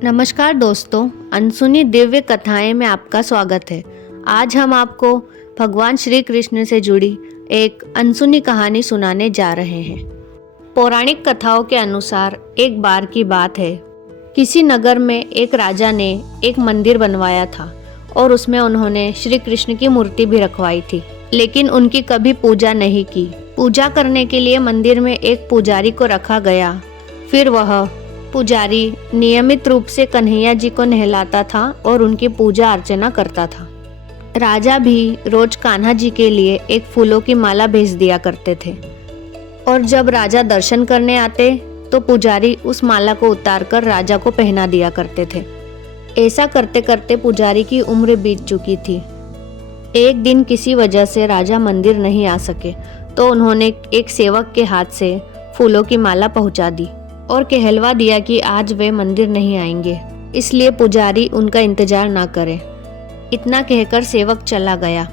नमस्कार दोस्तों, अनसुनी दिव्य कथाएं में आपका स्वागत है। आज हम आपको भगवान श्री कृष्ण से जुड़ी एक अनसुनी कहानी सुनाने जा रहे हैं। पौराणिक कथाओं के अनुसार एक बार की बात है, किसी नगर में एक राजा ने एक मंदिर बनवाया था और उसमें उन्होंने श्री कृष्ण की मूर्ति भी रखवाई थी, लेकिन उनकी कभी पूजा नहीं की। पूजा करने के लिए मंदिर में एक पुजारी को रखा गया। फिर वह पुजारी नियमित रूप से कन्हैया जी को नहलाता था और उनकी पूजा अर्चना करता था। राजा भी रोज कान्हा जी के लिए एक फूलों की माला भेज दिया करते थे और जब राजा दर्शन करने आते तो पुजारी उस माला को उतारकर राजा को पहना दिया करते थे। ऐसा करते करते पुजारी की उम्र बीत चुकी थी। एक दिन किसी वजह से राजा मंदिर नहीं आ सके तो उन्होंने एक सेवक के हाथ से फूलों की माला पहुंचा दी और कहलवा दिया कि आज वे मंदिर नहीं आएंगे, इसलिए पुजारी उनका इंतजार ना करे। इतना कहकर सेवक चला गया।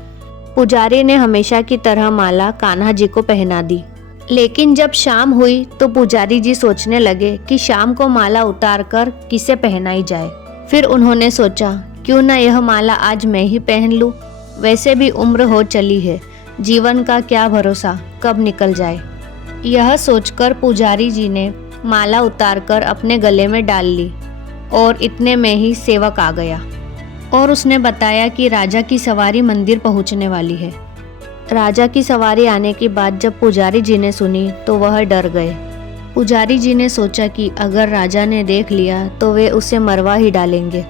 पुजारी ने हमेशा की तरह माला कान्हा जी को पहना दी, लेकिन जब शाम हुई तो पुजारी जी सोचने लगे कि शाम को माला उतारकर किसे पहनाई जाए। फिर उन्होंने सोचा, क्यों ना यह माला आज मैं ही पहन लूं। वैसे भी उम्र हो चली है, जीवन का क्या भरोसा कब निकल जाए। यह सोचकर पुजारी जी ने माला उतारकर अपने गले में डाल ली और इतने में ही सेवक आ गया और उसने बताया कि राजा की सवारी मंदिर पहुंचने वाली है। राजा की सवारी आने की बात जब पुजारी जी ने सुनी तो वह डर गए। पुजारी जी ने सोचा कि अगर राजा ने देख लिया तो वे उसे मरवा ही डालेंगे।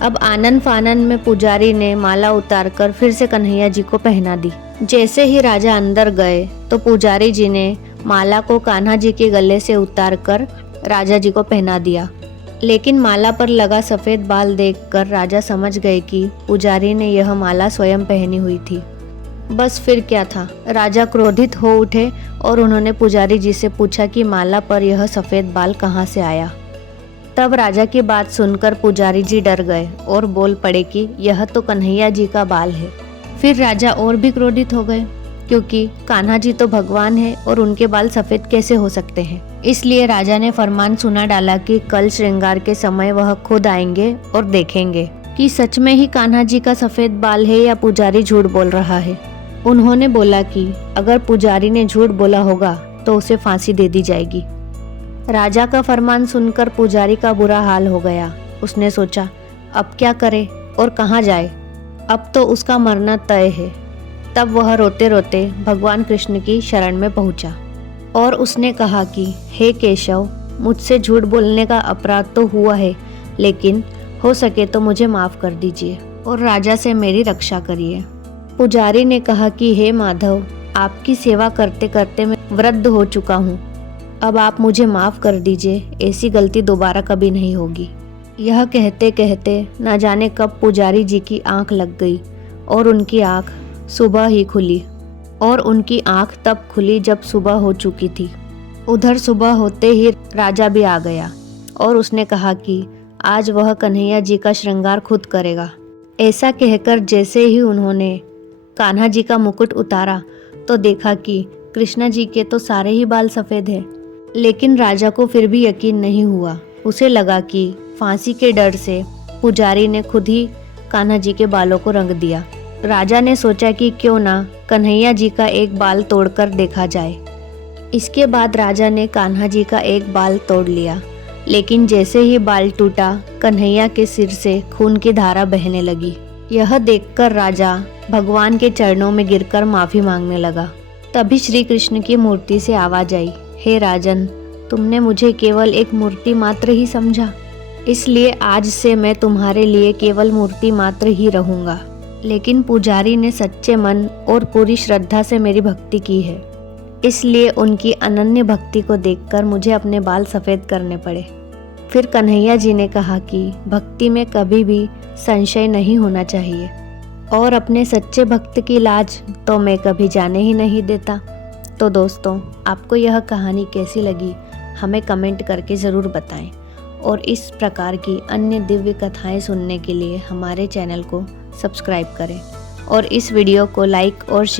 अब आनन फानन में पुजारी ने माला उतारकर फिर से कन्हैया जी को पहना दी। जैसे ही राजा अंदर गए तो पुजारी जी ने माला को कान्हा जी के गले से उतारकर राजा जी को पहना दिया, लेकिन माला पर लगा सफेद बाल देखकर राजा समझ गए कि पुजारी ने यह माला स्वयं पहनी हुई थी। बस फिर क्या था, राजा क्रोधित हो उठे और उन्होंने पुजारी जी से पूछा कि माला पर यह सफेद बाल कहाँ से आया। तब राजा की बात सुनकर पुजारी जी डर गए और बोल पड़े कि यह तो कन्हैया जी का बाल है। फिर राजा और भी क्रोधित हो गए, क्योंकि कान्हा जी तो भगवान है और उनके बाल सफेद कैसे हो सकते हैं। इसलिए राजा ने फरमान सुना डाला कि कल श्रृंगार के समय वह खुद आएंगे और देखेंगे कि सच में ही कान्हा जी का सफेद बाल है या पुजारी झूठ बोल रहा है। उन्होंने बोला कि अगर पुजारी ने झूठ बोला होगा तो उसे फांसी दे दी जाएगी। राजा का फरमान सुनकर पुजारी का बुरा हाल हो गया। उसने सोचा, अब क्या करे और कहाँ जाए, अब तो उसका मरना तय है। तब वह रोते रोते भगवान कृष्ण की शरण में पहुंचा और उसने कहा कि हे केशव, मुझसे झूठ बोलने का अपराध तो हुआ है, लेकिन हो सके तो मुझे माफ कर दीजिए और राजा से मेरी रक्षा करिए। पुजारी ने कहा कि हे माधव, आपकी सेवा करते करते मैं वृद्ध हो चुका हूँ, अब आप मुझे माफ कर दीजिए, ऐसी गलती दोबारा कभी नहीं होगी। यह कहते कहते न जाने कब पुजारी जी की आंख लग गई और उनकी आंख सुबह ही खुली, और उनकी आंख तब खुली जब सुबह हो चुकी थी। उधर सुबह होते ही राजा भी आ गया और उसने कहा कि आज वह कन्हैया जी का श्रृंगार खुद करेगा। ऐसा कहकर जैसे ही उन्होंने कान्हा जी का मुकुट उतारा तो देखा कि कृष्णा जी के तो सारे ही बाल सफ़ेद हैं, लेकिन राजा को फिर भी यकीन नहीं हुआ। उसे लगा कि फांसी के डर से पुजारी ने खुद ही कान्हा जी के बालों को रंग दिया। राजा ने सोचा कि क्यों ना कन्हैया जी का एक बाल तोड़कर देखा जाए। इसके बाद राजा ने कान्हा जी का एक बाल तोड़ लिया, लेकिन जैसे ही बाल टूटा कन्हैया के सिर से खून की धारा बहने लगी। यह देखकर राजा भगवान के चरणों में गिरकर माफी मांगने लगा। तभी श्री कृष्ण की मूर्ति से आवाज आई, हे राजन, तुमने मुझे केवल एक मूर्ति मात्र ही समझा, इसलिए आज से मैं तुम्हारे लिए केवल मूर्ति मात्र ही रहूंगा। लेकिन पुजारी ने सच्चे मन और पूरी श्रद्धा से मेरी भक्ति की है, इसलिए उनकी अनन्य भक्ति को देखकर मुझे अपने बाल सफ़ेद करने पड़े। फिर कन्हैया जी ने कहा कि भक्ति में कभी भी संशय नहीं होना चाहिए और अपने सच्चे भक्त की लाज तो मैं कभी जाने ही नहीं देता। तो दोस्तों, आपको यह कहानी कैसी लगी हमें कमेंट करके ज़रूर बताएं और इस प्रकार की अन्य दिव्य कथाएं सुनने के लिए हमारे चैनल को सब्सक्राइब करें और इस वीडियो को लाइक और शेयर